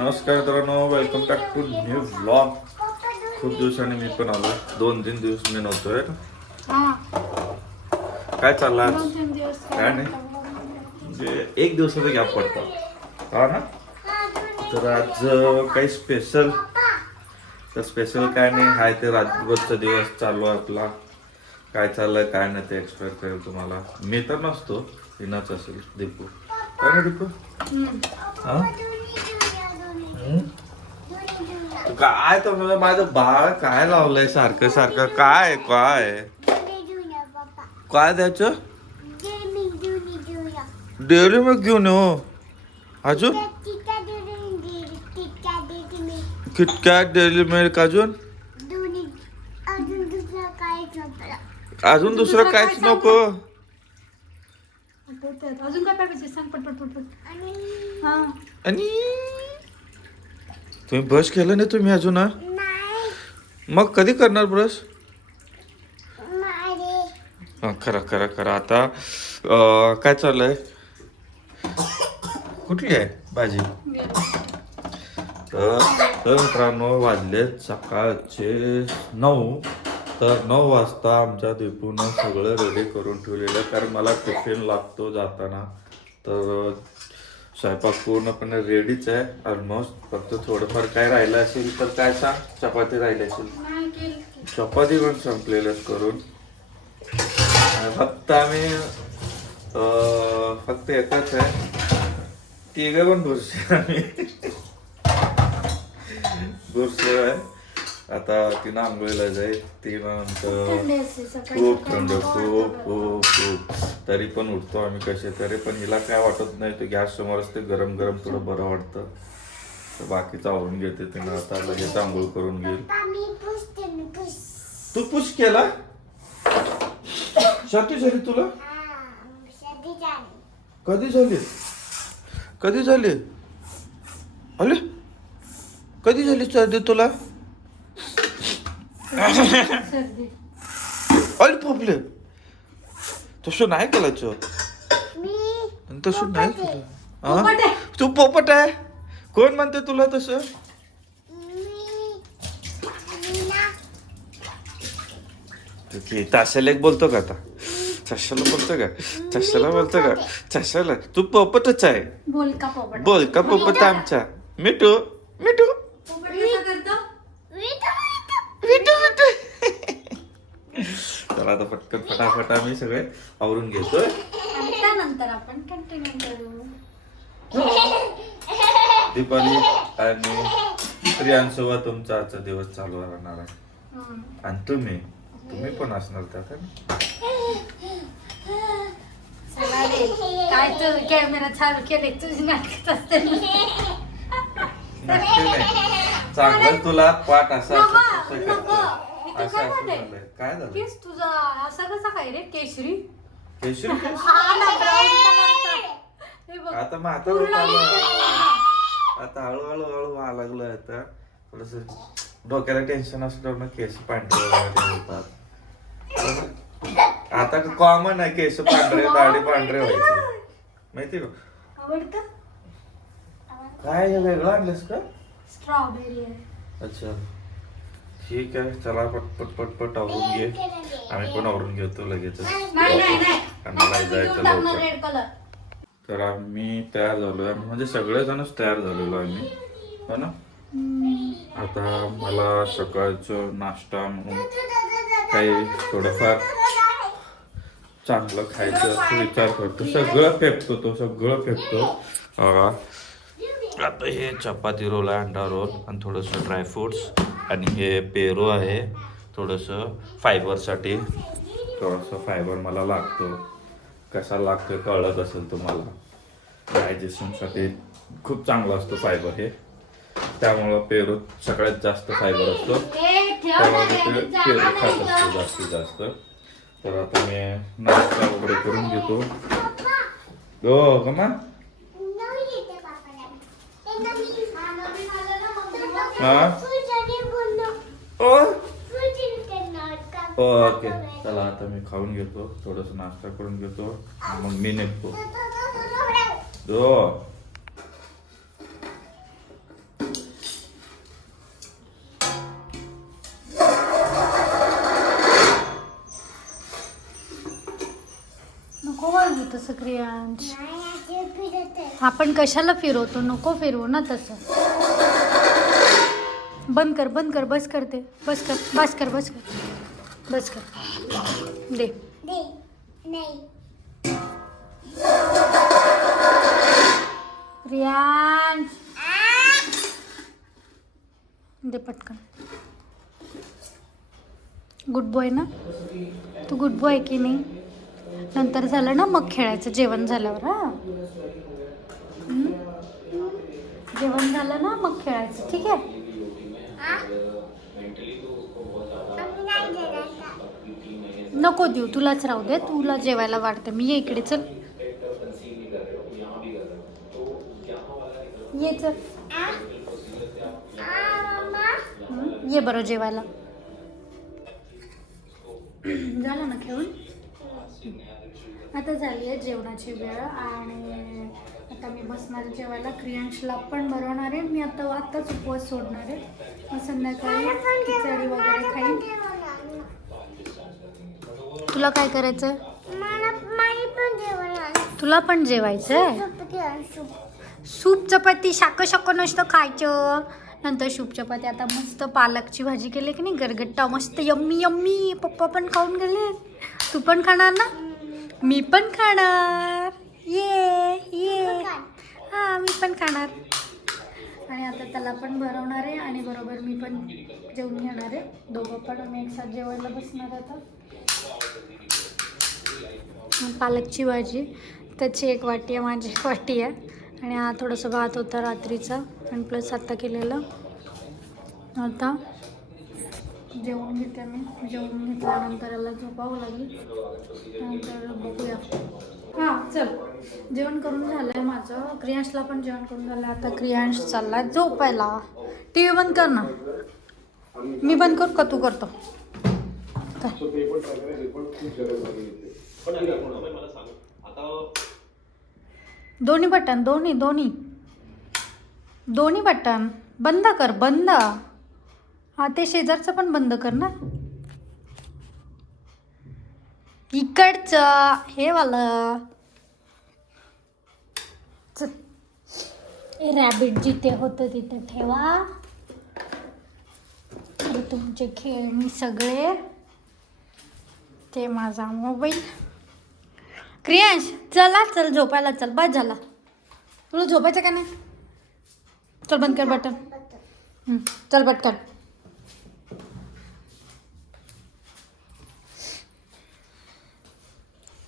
नमस्कार मित्रांनो welcome back to new vlog खूप दिवसांनी मी पण आलो. दोन तीन दिवस मी नव्हतोय काय चाललं आज? काय नाही. म्हणजे एक दिवसाचा गॅप पडतो. हा ना? तर आज काही स्पेशल तर स्पेशल काय नाही. हाय ते राजरोजचा दिवस चालू आहे आपला. काय चाललंय काय नाही ते एक्सप्लेन करेल तुम्हाला. मी तर नसतो. हिनाच असेल दीपू. काय ना दीपू? हा हम्म? काय तर माझं बाळ काय लावलंय सारखं सारखं? काय काय? काय द्यायचं डेअरी मिल्क घेऊन हो. अजून? किटकॅट डेअरी मिल्क अजून? अजून दुसरं काहीच नको. अजून काय पाहिजे सांग पट पट पट पट हा. आणि? तुम्ही ब्रश केलं नाही तुम्ही अजून? मग कधी करणार ब्रश हा करा करा करा आता काय चाललंय? कुठली आहे भाजी? तर तर मित्रांनो वाजलेत सकाळचे नऊ. तर नऊ वाजता आमच्या दीपूनं सगळं रेडी करून ठेवलेलं कारण मला टिफिन लागतो जाताना. तर स्वयंपाक पूर्णपणे रेडीच आहे ऑलमोस्ट फक्त थोडंफार काय राहिलं असेल तर काय सांग? चपाती राहिली असेल. चपाती पण संपलेल्यात करून. फक्त आम्ही फक्त एकच आहे. तिघं पण बुरशी आम्ही. बुरशी आहे. आता तिनं आंघोळीला जाईल. तिनं खूप थंड खूप. खूप खूप तरी पण उठतो आम्ही कसे तरी पण हिला काय वाटत नाही ते गॅस समोर असते गरम गरम थोडं बरं वाटतं. तर बाकीचं आवरून घेते तिनं. आता लगेच आंघोळ करून घेईल. तू पुश केला? शर्ती झाली तुला? कधी झाली? कधी झाली? अरे कधी झाली सर्दी तुला? सर्दी अरे पपले तसं नाही केलायचं तसं नाही केलं. तू पोपट आहे? कोण म्हणते तुला तसं? की ताशाला एक बोलतो का आता? चशाला बोलतो का? चशाला बोलतो का? चशाला तू पोपटच आहे. बोल का पोपट? बोल का पोपट आमच्या मिठू मिठू पोपट कसं करतो मिठू मिठू चला आता पटकन फटाफट आम्ही सगळे आवरून घेतोय आणि त्यानंतर आपण कंटिन्यू करू दीपाली आणि प्रियांसोबत तुमचा आजचा दिवस चालू राहणार आहे. आणि तुम्ही तुम्ही पण असणार त्यात है ना? चला रे काय तू कॅमेरा चालू केले तुझी नाटकच असते नाही चांगलं तुला पाठ असा नको, नको. असं काय असं झालंय? झालंय. काय झालं केस तुझा असा कसा काय रे केशरी. केशरी केस? हे बघ. आता म्हातारा पूर्ण आलं. आता हळूहळू हळू व्हायला लागलं आता. थोडस डोक्याला टेन्शन असल्यावर ना केस पांढरे वगैरे होतात. आता कॉमन आहे केस पांढरे दाढी पांढरे व्हायचे. माहिती का? आवडतं? काय हे वेगळं आणलंस का? स्ट्रॉबेरी आहे. अच्छा. ठीक आहे चला पटपट पटपट आवरून घे. आम्ही पण आवरून घेतो लगेच नाही नाही नाही. आम्हाला आता जायचं लवकर. तर आम्ही तयार झालोय. म्हणजे सगळेजणच तयार झालेलो आम्ही. हो ना? आता मला सकाळचं नाश्ता म्हणून काही थोडंफार चांगलं खायचं असं विचार करतो. सगळं फेकतो तो सगळं फेकतो. आता हे चपाती रोल आहे अंडा रोल आणि थोडंसं ड्रायफ्रुट्स आणि हे पेरू आहे. थोडंसं फायबरसाठी. थोडंसं फायबर मला लागतो. कसा लागतो कळत असेल तुम्हाला. डायजेशनसाठी खूप चांगलं असतो फायबर हे. त्यामुळं पेरू सगळ्यात जास्त फायबर असतो. त्यामुळे ते पेरू खात असतो. जास्तीत जास्त. तर आता मी नाश्ता वगैरे करून घेतो. हो कमा हा? ओके चला आता मी खाऊन घेतो. थोडस नाश्ता करून घेतो. मग मी निघतो. हो. तसं क्रियांश. आपण कशाला फिरवतो? नको फिरवू ना तसं. बंद कर बंद कर बस कर ते. बस कर बस कर बस कर. बस कर. दे. रियांश दे पटकन. गुड बॉय ना? तू गुड बॉय की नाही? नंतर झालं ना मग खेळायचं जेवण झाल्यावर हा? जेवण झालं ना मग खेळायचं ठीक आहे? नको देऊ तुलाच राहू दे तुला जेवायला वाटतं मी ये इकडे चल. ये चल. ये बरं जेवायला. झालं ना खेळून? आता झाली आहे जेवणाची वेळ आणि आता मी बसणार जेवायला. क्रियांशला पण बनवणार आहे. मी आता आत्ताच उपवास सोडणार आहे. मग संध्याकाळी खिचडी वगैरे खाईन. तुला काय करायचं तुला पण जेवायचं आहे सूप. चपाती शाक शाक नसतं खायचं. नंतर सूप चपाती आता मस्त पालकची भाजी केली की नाही गरगट्टा मस्त यम्मी यम्मी. पप्पा पण खाऊन गेले. तू पण खाणार ना? मी पण खाणार. ये ये. हा मी पण खाणार. आणि आता त्याला पण भरवणार आहे आणि बरोबर मी पण जेवून घेणार आहे. दोघं पण आम्ही एकसाथ जेवायला बसणार आता. पालकची भाजी. त्याची एक वाटी आहे माझी एक वाटी आहे. आणि हा थोडंसं भात होता रात्रीचा. आणि प्लस आत्ता केलेलं. आता जेवण घेते मी. जेवण घेतल्यानंतर याला झोपावं लागेल. नंतर बघूया. हां चल. जेवण करून झालं आहे माझं. क्रियांशला पण जेवण करून झालं. आता क्रियांश चालला झोपायला. टी व्ही बंद कर ना. मी बंद करू का तू करतो? दोन्ही बटन दोन्ही दोन्ही. दोन्ही बटन. बंद कर बंद. हा ते शेजारचं पण बंद कर ना. इकडचं हे वालं. रॅबिट जिथे होतं तिथे ठेवा. तुमचे खेळणी सगळे ते माझा मोबाईल क्रियांश चला चल झोपायला चल. बस झाला. तुला झोपायचं का नाही? चल बंद कर बटन हं, चल पटकन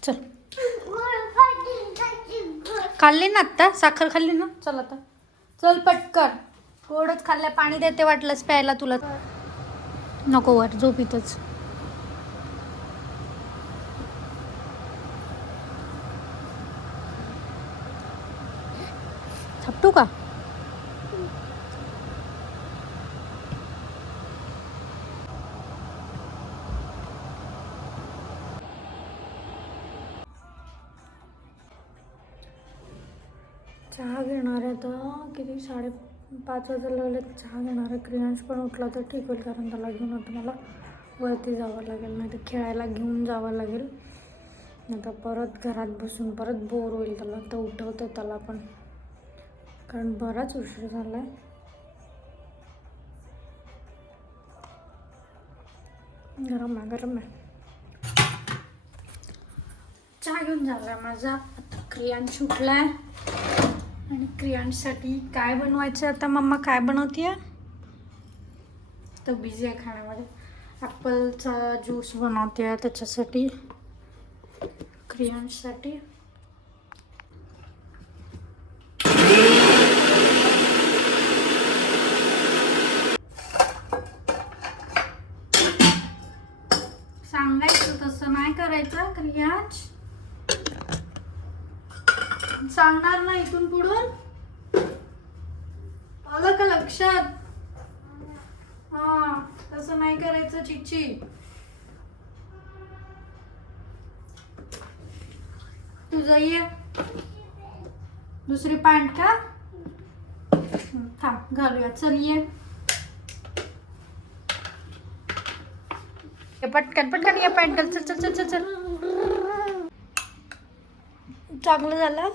चल खाल्ली ना आत्ता? साखर खाल्ली ना? चल आता. चल पटकन. गोडच खाल्लं पाणी देते वाटलंच प्यायला तुला. नको वर झोप इथंच. किती? साडे पाच वाजायला लागले चहा घेणार आहे. क्रियांश पण उठला तर ठीक होईल कारण त्याला घेऊन आता मला वरती जावं लागेल. नाही तर खेळायला घेऊन जावं लागेल. आता परत घरात बसून परत बोर होईल त्याला. तर उठवते त्याला पण. कारण बराच उशीर झाला आहे गरम आहे गरम आहे. चहा घेऊन झाला माझा. आता क्रियांश आहे आणि क्रियांसाठी काय बनवायचं? आता मम्मा काय बनवते तर बिझी आहे खाण्यामध्ये. ॲपलचा ज्यूस बनवते त्याच्यासाठी. क्रियांसाठी. सांगायचं तसं नाही करायचं क्रियांश. सांगणार ना इथून पुढून? आलं का लक्षात? हा तसं नाही करायचं चिची तुझं ये. दुसरी पॅन्ट का? थांब घालूया चल ये. ये पटकन पटकन ये पॅन्ट घाल चल चल चल चल चल. चांगलं झालं?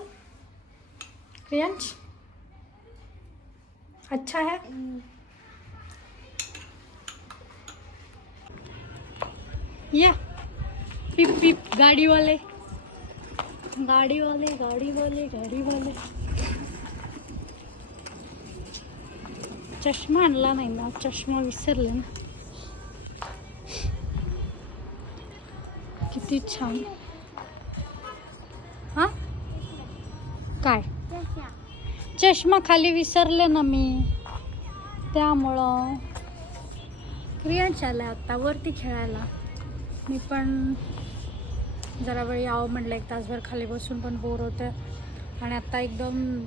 प्रियांश अच्छा है? या, पिप पिप, गाड़ी वाले। गाड़ी वाले गाड़ी वाले गाड़ी वाले। चष्मा आणला नाही ना, चष्मा विसरले ना. किती छान. चष्मा खाली विसरले ना मी. त्यामुळं क्रियांश आलं आत्ता वरती खेळायला. मी पण जरा वेळ यावं म्हटलं एक तासभर खाली बसून पण बोर होते. आणि आत्ता एकदम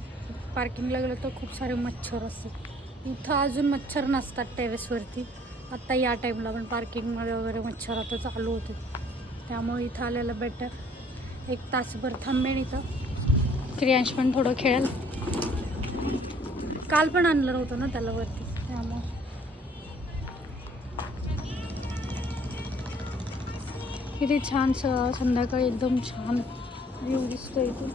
पार्किंगला गेलो तर खूप सारे मच्छर असतात. इथं अजून मच्छर नसतात टेरेसवरती आत्ता या टाईमला पण पार्किंगमध्ये वगैरे मच्छर आता चालू होते. त्यामुळे इथं आलेलं बेटर एक तासभर थांबेन इथं. क्रियांश पण थोडं खेळेल. काल पण आणलं नव्हतं ना त्याला वरती. त्यामुळं. किती छान स संध्याकाळी एकदम छान व्ह्यू दिसतो इथे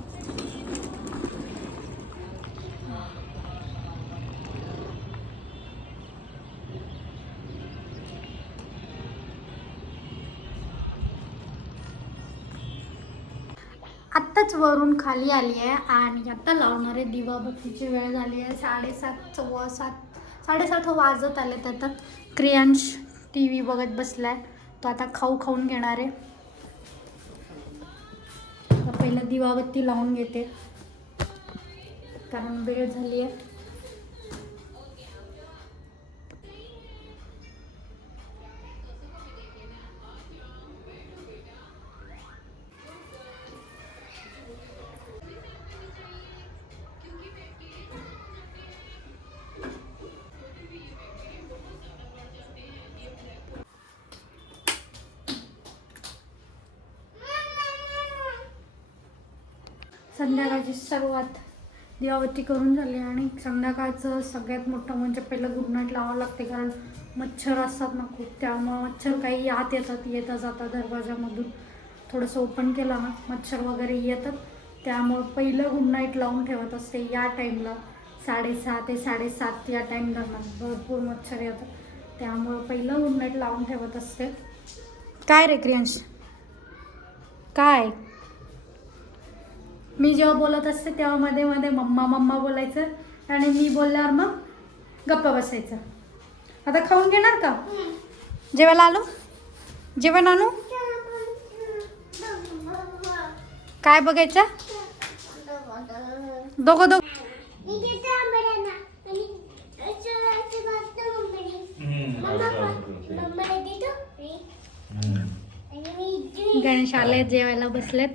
वरून खाली आली आहे आणि आता लावणारे दिवाबत्तीची वेळ झाली आहे. साडेसात सव्वा सात साडेसात वाजत आले तर आता क्रियांश टी व्ही बघत बसला आहे तो आता खाऊ खाऊन घेणार आहे. पहिलं दिवाबत्ती लावून घेते. कारण वेळ झाली आहे. संध्याकाळची सुरुवात दिवावती करून झाली आणि संध्याकाळचं सगळ्यात मोठं म्हणजे पहिलं गुड नाईट लावावं लागते कारण मच्छर असतात ना खूप त्यामुळं मच्छर काही आत येतात येता जाता दरवाजामधून. थोडंसं ओपन केलं ना मच्छर वगैरे येतात. त्यामुळं पहिलं गुड नाईट लावून ठेवत असते या टाईमला साडेसहा ते साडेसात या टाईम दरम्यान भरपूर मच्छर येतात. त्यामुळं पहिलं गुड नाईट लावून ठेवत असते. काय रे क्रियांश? काय? मी जेव्हा बोलत असते तेव्हा मध्ये मध्ये मम्मा मम्मा बोलायचं आणि मी बोलल्यावर मग गप्पा बसायचं. आता खाऊन घेणार का? जेवायला आलो? जेवण आणू? काय बघायचं? दोघं दोघ. गणेश आले जेवायला बसलेत.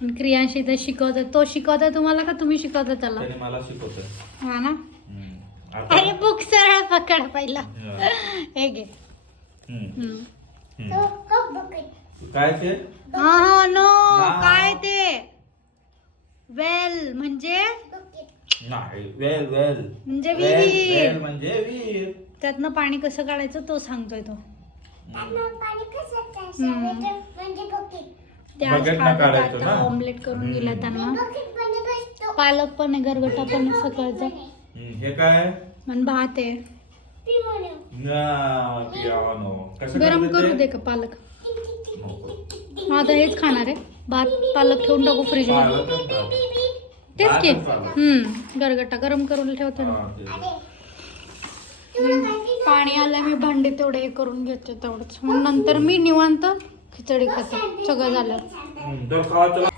क्रियांश इथं शिकवतोय. तो शिकवतोय तुम्हाला का तुम्ही शिकवता त्याला? त्याने मला शिकवतोय. हा ना? हम्म. अरे बुक सरळ पकड पहिला. हा. हे घे. हम्म. हम्म. हम्म. काय ते? हा हा नो. काय ते? वेल म्हणजे? नाही वेल वेल. म्हणजे वेल वेल विहीर म्हणजे विहीर. त्यातनं पाणी कसं काढायचं तो सांगतोय तो. ते आज काढायचं ना? ऑमलेट करून. दिला त्यांना पालक पण आहे गरगटा पण आहे सकाळचा. हे काय आणि भात आहे ना, पियानो. कसं गरम करू? दे का पालक हा आता हेच खाणार आहे भात पालक ठेवून टाकू फ्रीजमध्ये. तेच की. हम्म गरगटा गरम करून ठेवते ना हा. पाणी आलं मी भांडी तेवढे हे करून घेते तेवढंच मग नंतर मी निवांत खिचडी खाते. सगळं झालं. खावा चला.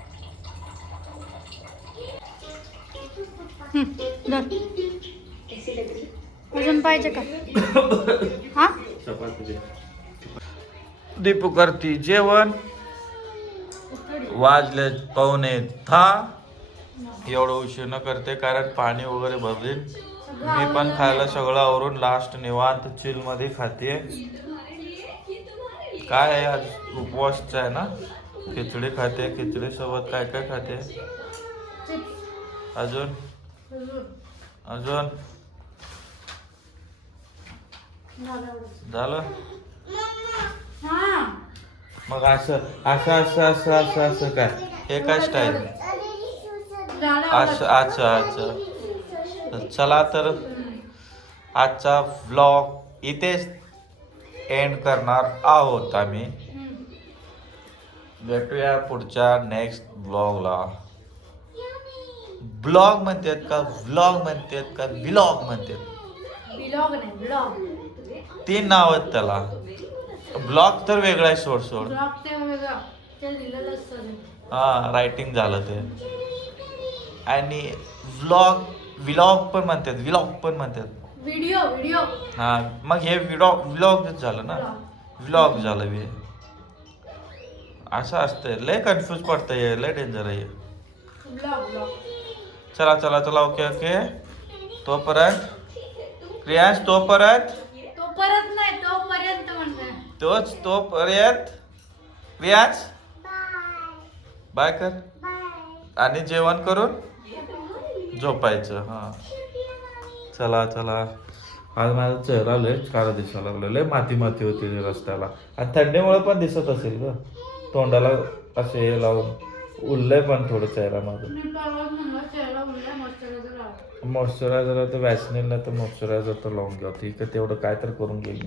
धर. अजून पाहिजे का? हा? चपाती. दीपू करती जेवण. वाजले पाहुणे दहा. एवढं उशीर न करते कारण पाणी वगैरे भरले. मी पण खायला सगळं आवरून लास्ट निवांत चिलमध्ये खाते. काय आहे आज उपवासचा आहे ना? खिचडी खाते खिचडी सोबत काय काय खाते? अजून? अजून? झालं? मग असं असं असं असं असं असं काय? हे काय स्टाईल असं अच्छा अच्छा चला तर आजचा ब्लॉग इथेच एंड करणार आहोत आम्ही. भेटूया पुढच्या नेक्स्ट ब्लॉगला ब्लॉग म्हणतात का? व्लॉग म्हणतात का? व्लॉग म्हणतात. ब्लॉग नाही ब्लॉग तीन नाव आहेत त्याला. ब्लॉग तर वेगळा आहे सोड सोड. हा रायटिंग झालं ते. आणि व्लॉग व्लॉग पण म्हणतात व्लॉग पण म्हणतात. व्हिडिओ व्हिडिओ हा मग हे व्लॉग व्लॉगच झालं ना? व्लॉग झालं हे. असं असतंय. लय कन्फ्यूज पडतंय हे, लय डेंजर आहे हे. चला चला चला ओके ओके तोपर्यंत प्रियांश तोपर्यंत तो परत. नाही तोपर्यंत म्हणतोय तोच तोपर्यंत प्रियांश बाय कर. आणि जेवण करून? झोपायचं हा. चला चला. आज माझा चेहरा लय काळा दिसायला लागला. लय माती माती होती रस्त्याला. आणि थंडीमुळे पण दिसत असेल ग. तोंडाला असे हे लावून उरलंय पण थोडं चेहरा माझं. मॉइश्चरायझर तर वॅसनील नाही तर मॉइश्चरायझर तर लावून घ्या. ठीक आहे तेवढं काय तर करून घेईल